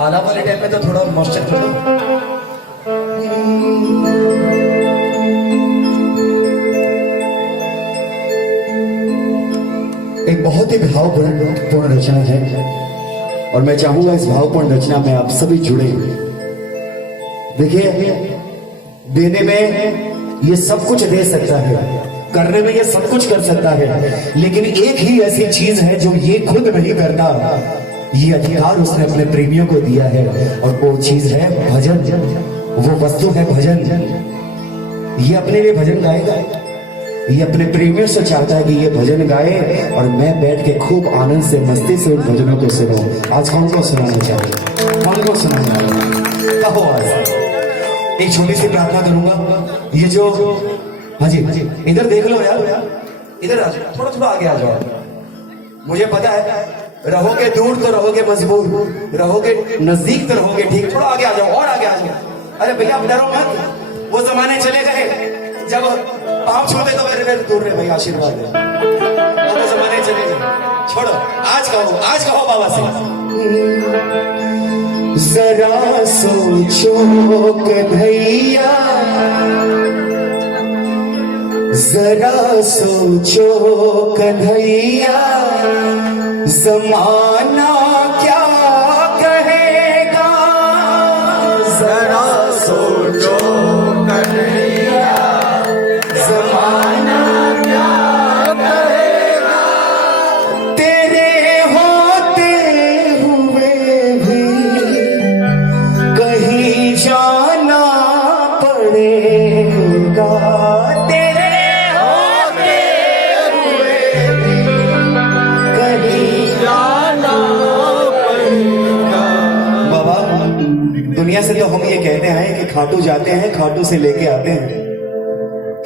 आना वाले टाइम में तो थोड़ा मॉइस्चर कर दो। एक बहुत ही भावपूर्ण रचना है और मैं चाहूंगा इस भावपूर्ण रचना में आप सभी जुड़े। देखिए, देने में ये सब कुछ दे सकता है, करने में ये सब कुछ कर सकता है, लेकिन एक ही ऐसी चीज है जो ये खुद नहीं करता। ये अधिकार उसने अपने प्रेमियों को दिया है और वो चीज है भजन, वो वस्तु है भजन। ये अपने लिए भजन गाएगा, ये अपने प्रेमियों से चाहता है कि ये भजन गाए और मैं बैठ के खूब आनंद से मस्ती से उन भजनों को सुनाऊं। आज कौन को सुनाना चाहिए, कौन को सुनाना चाहिए, कहो आज। एक छोटी सी प्रार्थना करूंगा। ये जो, हाँ जी इधर देख लो यार, इधर आ जाओ, थोड़ा थोड़ा आगे आ जाओ। मुझे पता है रहोगे दूर तो रहोगे मजबूर, रहोगे नजदीक तो रहोगे ठीक। थोड़ा आगे आ जाओ और आगे आ जाओ। अरे भैया आप डरो मत, वो जमाने चले गए जब पाँव छूते तो मेरे दूर रहे। भाई आशीर्वाद है, वो जमाने चले गए, छोड़ो। आज कहो बाबा से। जरा सोचो कन्हैया, जरा सोचो कन्हैया, ज़माना क्या कहेगा। जरा सोचो कन्हैया, ज़माना क्या कहेगा। तेरे होते हुए भी कहीं जाना पड़ेगा। दुनिया से तो हम ये कहते हैं कि खाटू जाते हैं, खाटू से लेके आते हैं।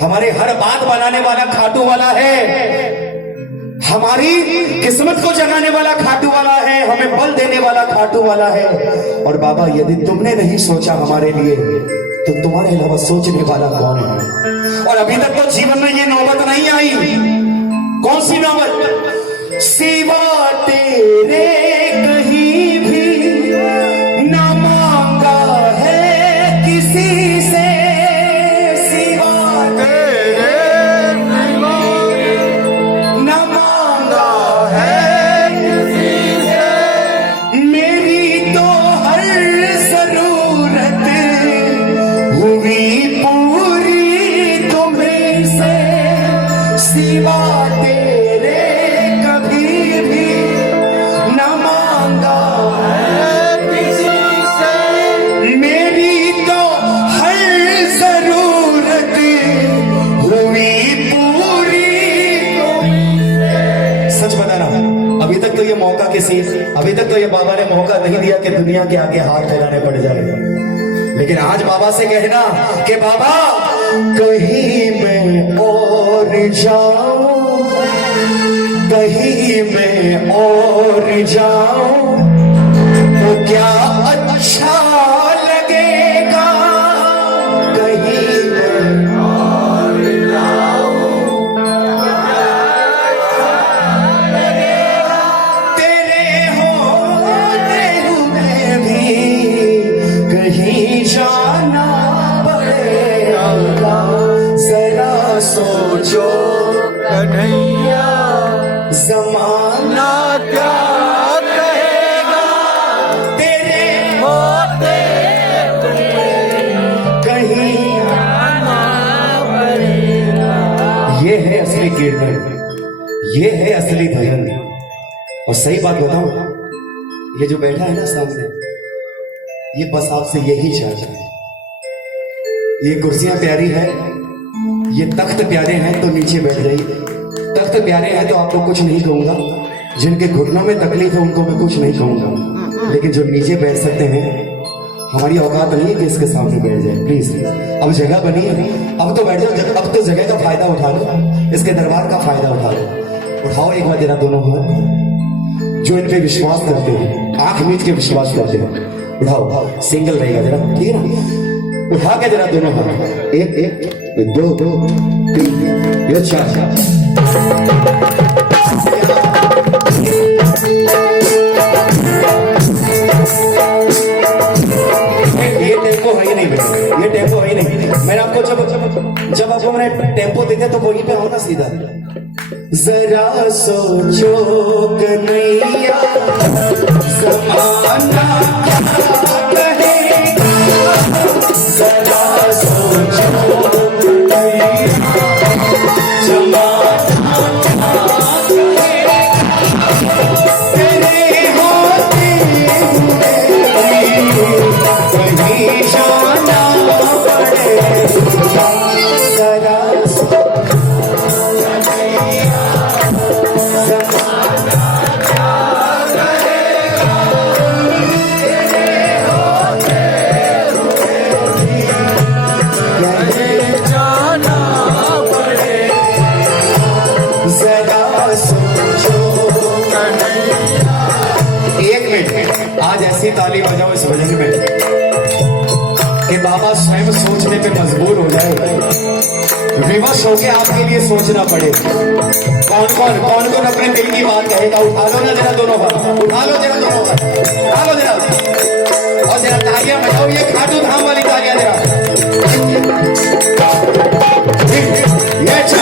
हमारे हर बात बनाने वाला खाटू वाला है, हमारी किस्मत को जगाने वाला खाटू वाला है, हमें बल देने वाला खाटू वाला है। और बाबा यदि तुमने नहीं सोचा हमारे लिए तो तुम्हारे अलावा सोचने वाला कौन है। और अभी तक तो जीवन में ये नौबत नहीं आई। कौन सी नौबत? सिवा तेरे कहीं भी ना मांगा है किसी से, सिवा तेरे ना मांगा है किसी से। मेरी तो हर जरूरत हुई पूरी तुम्हीं से, सिवा तेरे कभी भी न मांगा है किसी से। मेरी तो हर जरूरत हुई पूरी तुम्हीं से। सच बता रहा हूं, अभी तक तो ये मौका अभी तक तो ये बाबा ने मौका नहीं दिया कि दुनिया के आगे हाथ फैलाने पड़ जाए। लेकिन आज बाबा से कहना कि बाबा कहीं मैं और जाऊं, कहीं मैं और जाऊं तो क्या अच्छा लगेगा। कहीं मैं और जाऊं लगेगा। तेरे होते हुए भी कहीं जाना पड़ेगा। जरा सोचो कन्हैया, ज़माना क्या कहेगा। तेरे होते कहीं जाना पड़ेगा। ये है असली कीर्तन, ये है असली भजन। और सही बात बताऊं, ये जो बैठा है ना सामने, ये बस आपसे यही चाहता है। ये कुर्सियां प्यारी है, ये तख्त प्यारे हैं तो नीचे बैठ जाइए। तख्त प्यारे हैं तो आपको कुछ नहीं कहूंगा, जिनके घुटनों में तकलीफ है उनको मैं कुछ नहीं कहूंगा, लेकिन जो नीचे बैठ सकते हैं, हमारी औकात नहीं है कि इसके सामने बैठ जाए। प्लीज, अब जगह बनी है, अब तो बैठ जाओ। अब तो जगह का फायदा उठा लो, इसके दरबार का फायदा उठा लो। उठाओ एक बार जरा दोनों हाथ, जो इन पे विश्वास करते हैं, आंख मीच के विश्वास करते हैं। उठाओ, सिंगल रहेगा जरा, ठीक है ना। उठा के जरा दोनों हाथ, एक एक दो दो तीन, ये चार। मैंने आपको जब आपको मैंने टेम्पो देखा तो वहीं पे आओ ना सीधा। जरा सोचो कन्हैया ज़माना क्या कहेगा, जरा सोचो कन्हैया ज़माना तेरे होते कहीं जाना पड़ेगा, जरा आज ऐसी ताली बजाओ इस भजन में कि बाबा स्वयं सोचने पे मजबूर हो जाए, विवश होके आपके लिए सोचना पड़े। कौन कौन अपने दिल की बात कहेगा? उठा लो ना जरा दोनों हाथ, उठा लो जरा दोनों हाथ, उठा लो जरा, और जरा तालियां बजाओ, ये खाटू धाम वाली तालियां जरा। ये अच्छा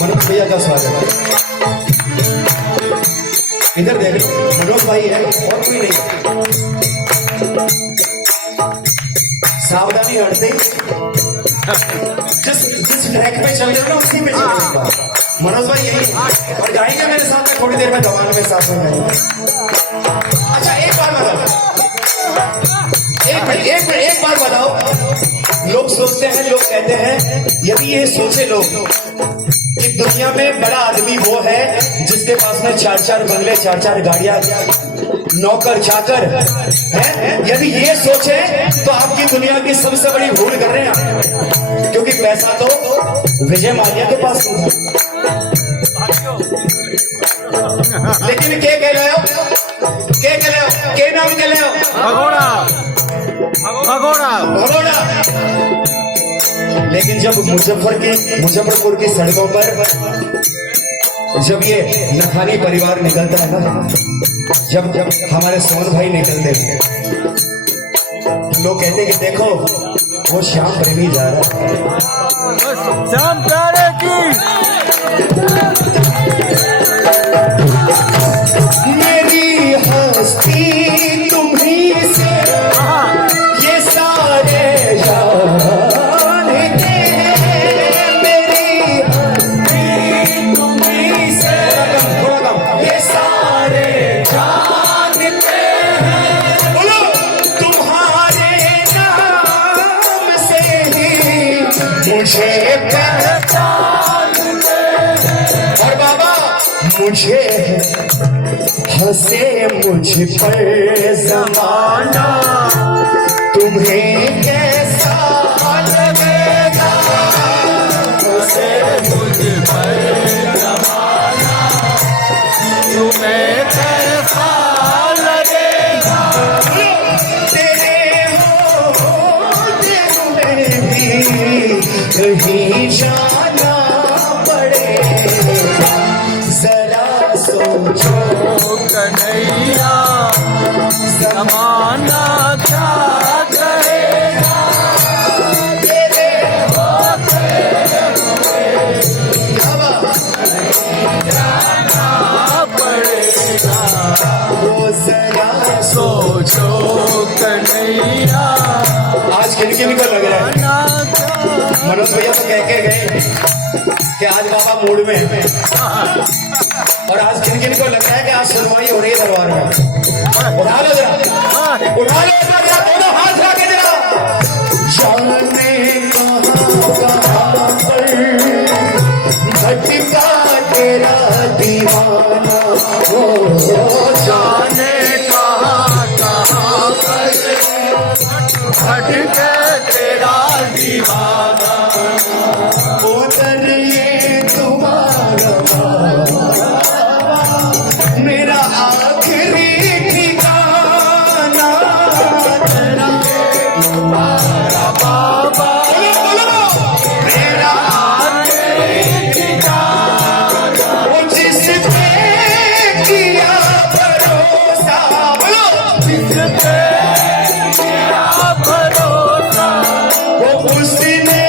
मनोज भैया का स्वागत है। इधर देख, मनोज भाई है और कोई नहीं। सावधानी हटते जिस ट्रैक पे चल रहे हो ना उसी पे चलेगा। मनोज भाई यही और गाएंगे मेरे साथ में थोड़ी देर में दवान में साथ में गाएंगे। अच्छा एक बात बताओ, एक बात बताओ, लोग सोचते हैं, लोग कहते हैं, यदि ये सोचे लोग कि दुनिया में बड़ा आदमी वो है जिसके पास में 4-4 बंगले, 4-4 गाड़ियां, नौकर चाकर है, यदि ये सोचे तो आपकी दुनिया की सबसे बड़ी भूल कर रहे हैं, क्योंकि पैसा तो विजय माल्या के पास नहीं है। लेकिन क्या कह रहे हो, के नाम कह रहे हो? भगोड़ा। लेकिन जब मुजफ्फरपुर की सड़कों पर जब ये नथानी परिवार निकलता है ना, जब हमारे सोन भाई निकलते हैं, लोग कहते हैं कि देखो वो श्याम प्रेमी जा रहा है। श्याम प्यारे की मेरी हस्ती तुम्ही से ये सारे मुझे और बाबा मुझे हंसे मुझ पर ज़माना, तुम्हें कैसा लगेगा? हंसे मुझ पर ज़माना, तुम्हें कैसा लगेगा? तेरे होते हुए भी कहीं जाना पड़ेगा, जरा सोचो कन्हैया ज़माना क्या कहेगा। मनोज भैया तो कह के गए कि आज बाबा मूड में है और आज किन किन को लगता है कि आज सुनवाई हो रही है दरबार में। उठा लो जरा, उठा लो जरा, दोनों हाथ रखे जरा। जाने कहाँ पर भटका तेरा दीवाना हो, जाने कहाँ कहाँ पर भटके तेरा दीवाना। उधर ये तुम्हारा मेरा आखिरी ठिकाना, तेरा तुम्हारा बाबा मेरा आखिरी ठिकाना। वो जिस पे किया भरोसा, जिस पे किया भरोसा वो उसने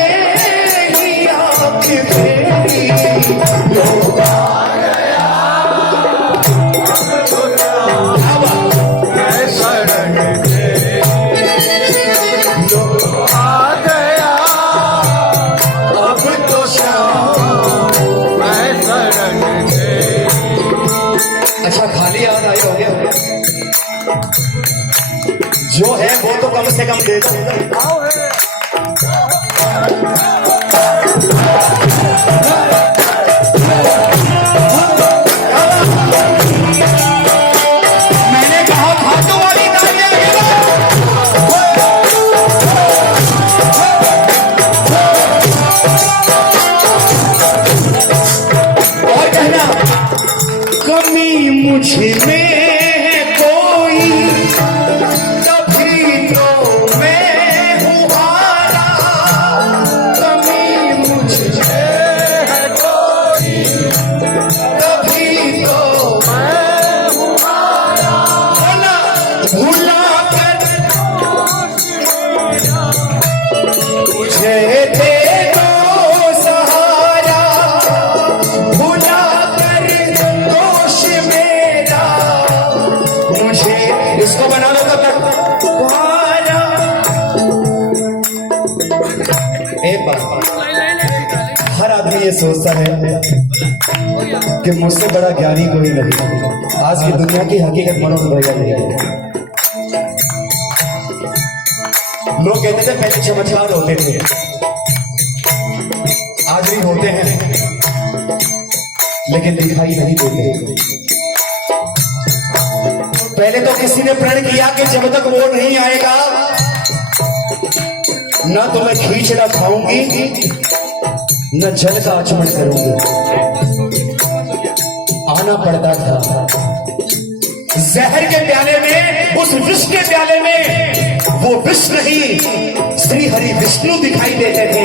ही आँख फेरी। मैं शरण तेरी आ गया, अब तो शाम मैं शरण तेरी। अच्छा खाली याद आई हो गया, जो है वो तो कम से कम दे दो। आओ है मैंने कहा हाथों वाली तालियां और कहना कमी मुझ में है कोई, तभी तो मैं हूँ हारा। कमी मुझ में है कोई, तभी तो मैं हूँ हारा। भला भुला कर मुझे दे दो सहारा, भुला कर दोष मेरा मुझे, इसको बना लो तब तक तुम्हारा। एक बात, हर आदमी ये सोचता है कि मुझसे बड़ा ज्ञानी कोई नहीं। आज की दुनिया की हकीकत मनोज भैया नहीं है। लोग कहते थे पहले चमत्कार होते थे, आज भी होते हैं लेकिन दिखाई नहीं देते। पहले तो किसी ने प्रण किया कि जब तक वो नहीं आएगा न तो मैं खींचड़ा खाऊंगी न जल का आचमन करूंगी। आना पड़ता था जहर के प्याले में, उस विष के प्याले में वो विष नहीं श्री हरि विष्णु दिखाई देते थे।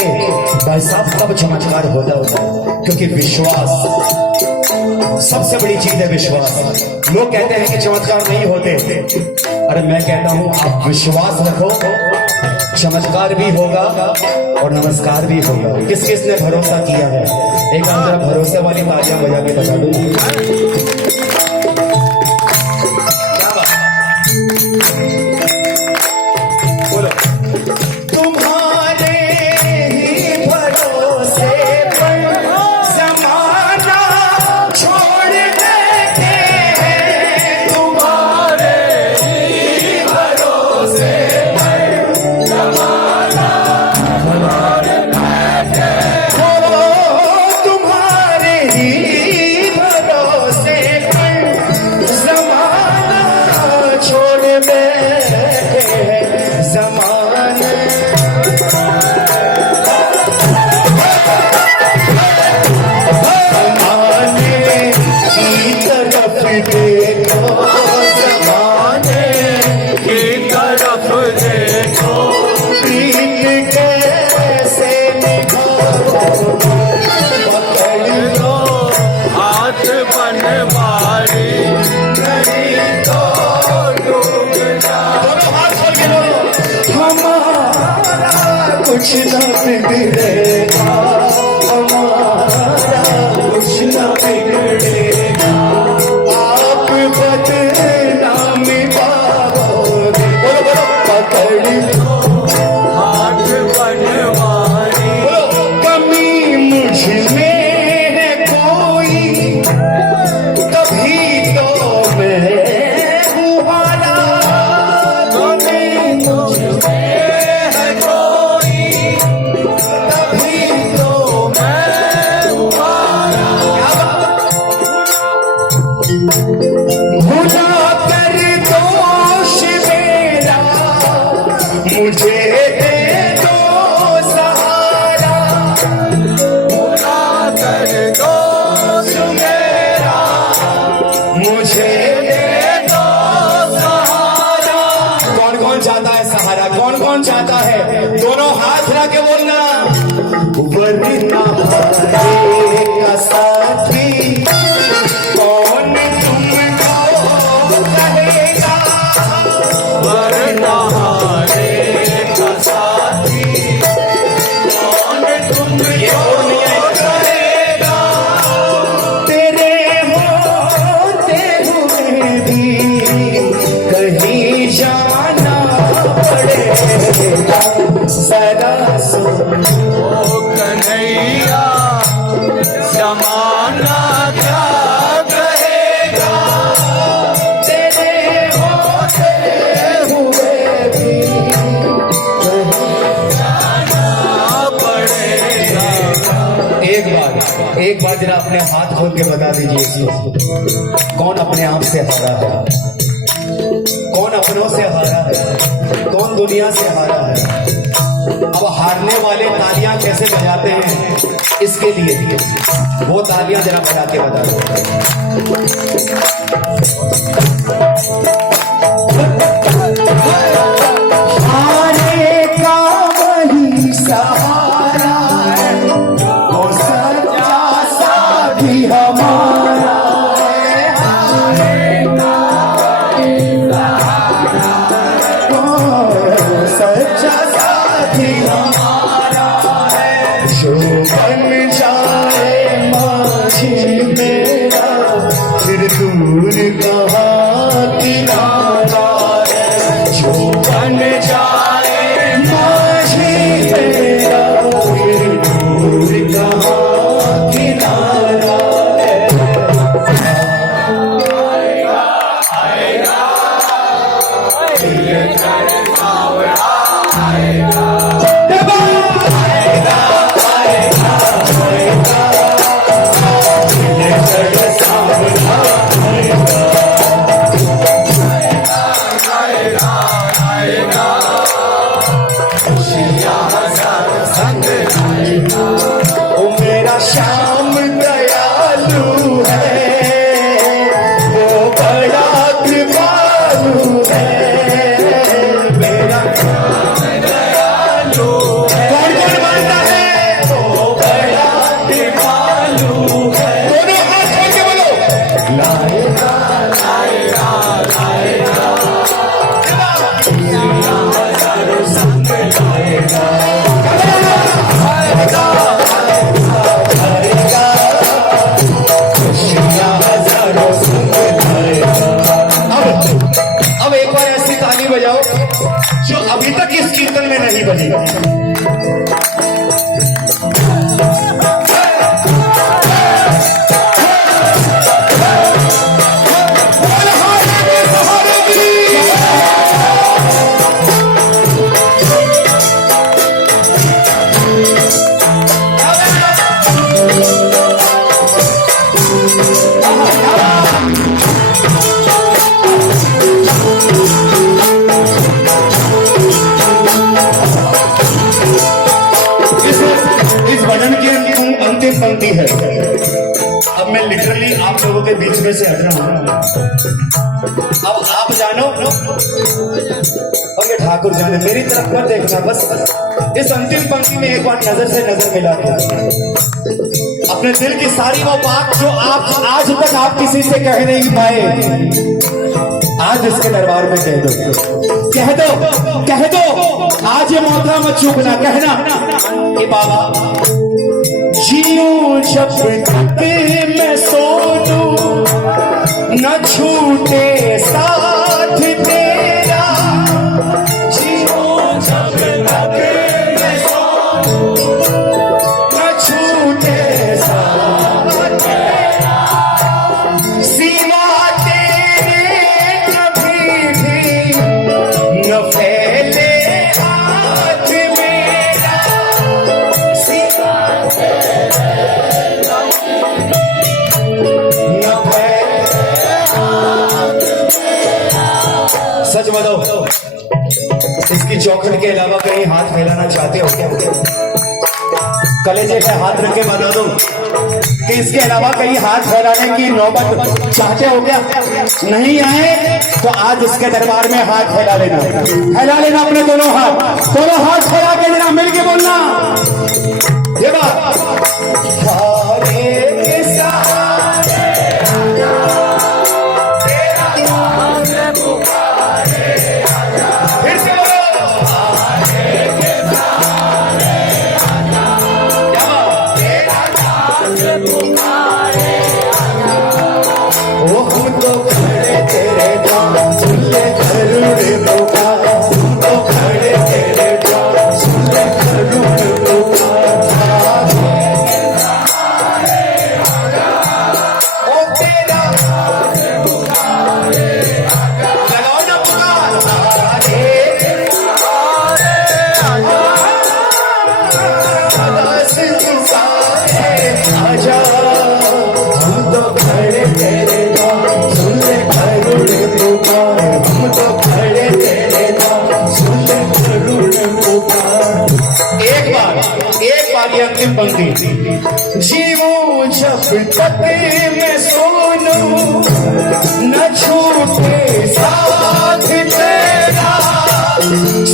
भाई साहब कब चमत्कार होता होगा, क्योंकि विश्वास सबसे बड़ी चीज है। विश्वास, लोग कहते हैं कि चमत्कार नहीं होते, अरे मैं कहता हूं आप विश्वास रखो, चमत्कार भी होगा और नमस्कार भी होगा। किस किस ने भरोसा किया है, एक अंदर भरोसे वाली तालियां बजा के बता दो। क्या बात, बोलो। तुम्हारे ही भरोसे पर जमाना छोड़ देते हैं, तुम्हारे ही भरोसे पर जमाना छोड़ बैठे। तुम्हारे ही भरोसे पर जमाना छोड़ बैठे हैं। जमाने जमाने की तरफ देखो, जमाने की तरफ देखो, प्रीत कैसे निभाओ, पकड़ लो हाथ बनवारी, नहीं तो डूब जाओ। दोनों हाथ खोल के बोलो, हमारा कुछ न बिगड़ेगा, हमारा कुछ न बिगड़ेगा, आप बदनामी पाओगे। बोलो बोलो, पकड़ लो हाथ बनवारी, बोलो वरना हरे का साथी कौन तुमको कहेगा, वरना हरे का साथी कौन तुमको कहेगा। तेरे होते हुए भी कहीं जाना पड़ेगा, सदा ओ कन्हैया जमाना क्या कहेगा। तेरे होते हुए भी पड़ेगा। एक बार जरा अपने हाथ खोल के बता दीजिए इसको, कौन अपने आप से हारा है, कौन अपनों से हारा है, कौन दुनिया से हारा है। अब हारने वाले तालियां कैसे बजाते हैं, इसके लिए वो तालियां जरा बजा के बता दो। हारे का वही सहारा है, वो सच्चा साथी हमारा है। हारे का वही सहारा है, वो सच्चा साथी हमारा है। जो बन जाए माझी मेरा, फिर दूर कहाँ किनारा है। जो बन जाए माझी मेरा, फिर दूर कहाँ किनारा है। ओ मेरा श्याम दयालु है, वो बड़ा कृपालु है। मेरा श्याम दयालु है, कौन कौन मानता है, वो बड़ा कृपालु है। दोनों हाथ खोल के बोलो, लाएगा लाएगा लाएगा, हजारों संग लाएगा। अब एक बार ऐसी ताली बजाओ जो अभी तक इस कीर्तन में नहीं बजी। इस भजन की अंतिम पंक्ति है। अब मैं लिटरली आप लोगों के बीच में से हट रहा हूं। अब आप जानो और ये ठाकुर जाने, मेरी तरफ मत देखना, बस इस अंतिम पंक्ति में एक बार नजर से नजर मिला के अपने दिल की सारी वो बात जो आप आज तक आप किसी से कह नहीं पाए, आज इसके दरबार में कह दो, कह दो, कह दो। आज ये मौका मत चूकना, कहना कि बाबा जीऊं जब तक मैं सोऊं, न छूटे साथ तेरा। जीऊं जब तक मैं सोऊं, न छूटे साथ तेरा। सीमा तेरे कभी भी न फैले हाथ मेरा। सीमा तेरे न फैले हाथ मेरा। सच बताओ, इसकी चौखट के अलावा कहीं हाथ फैलाना चाहते हो क्या? कलेजे पे हाथ रख के बता दो कि इसके अलावा कहीं हाथ फैलाने की नौबत चाहते हो क्या? नहीं आए तो आज इसके दरबार में हाथ फैला लेना अपने दोनों हाथ फैला के जरा मिल के बोलना ये बात। हारे के सहारे तेरा नाम पुकारे, फिर से बोलो। हारे के सहारे क्या बात? तेरा नाम पुकारे, ओ हम तो खड़े तेरे नाम सुन ले करुणे पुकार, हम तो खड़े तेरे नाम सुन ले करुणे पुकार। एक बार ये अंतिम पंक्ति। जीवो जब तक मैं सोनू न छूटे साथ तेरा,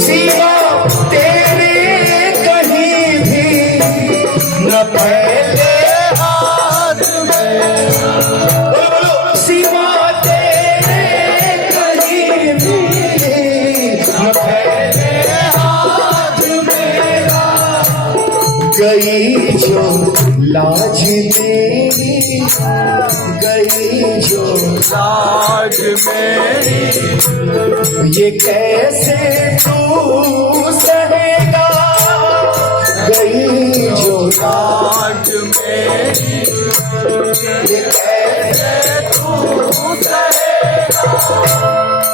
सिवा तेरे कहीं भी न फैले हाथ मेरा, बोलो सिवा तेरे कहीं भी न फैले हाथ मेरा। गई जो लाज मेरी, गई जो लाज मेरी, ये कैसे तू सहेगा, गई जो लाज मेरी, ये कैसे